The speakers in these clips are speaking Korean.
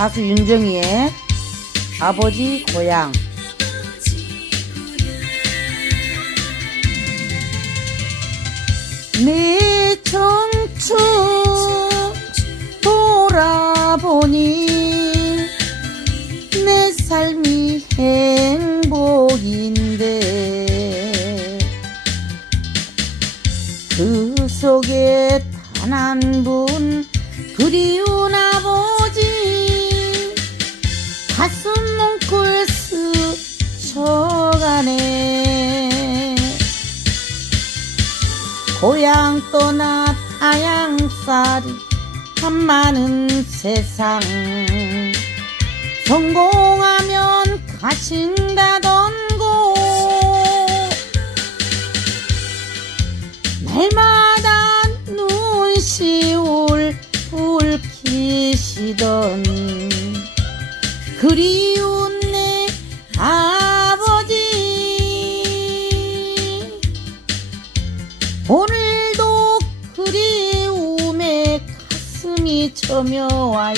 가수 윤정희의 아버지 고향. 내 청춘 돌아보니 내 삶이 행복인데 그 속에 단 한 분 그리운 아 고향 떠나 타양살이 한 많은 세상. 성공하면 가신다던 곳 날마다 눈시울 불키시던 그리운 가슴이 저며와요.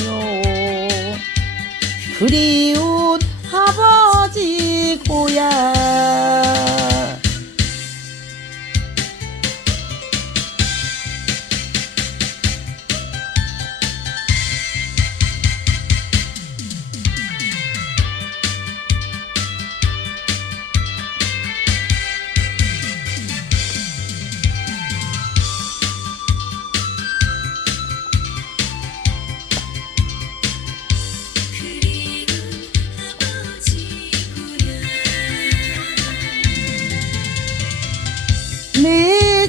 그리운 아버지 고향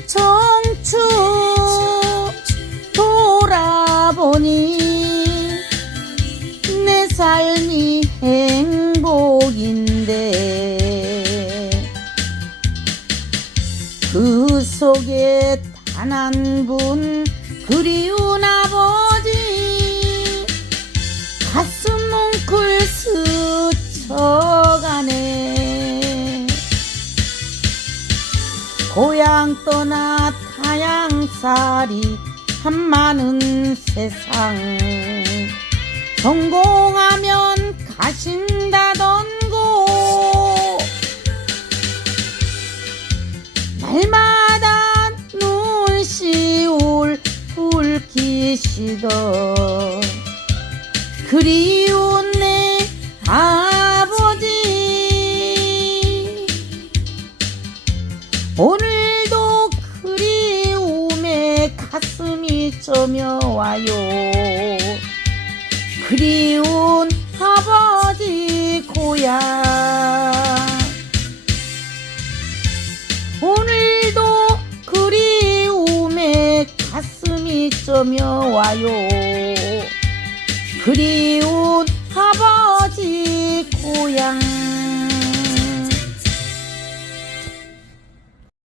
청춘 돌아보니 내 삶이 행복인데 그 속에 단 한 분 그리운 고향 떠나 타양살이 한 많은 세상. 성공하면 가신다던 곳 날마다 눈시울 불키시던 그리운 어쩌며 와요 그리운 아버지 고향 오늘도 그리움에 가슴이 쩌며 와요 그리운 아버지 고향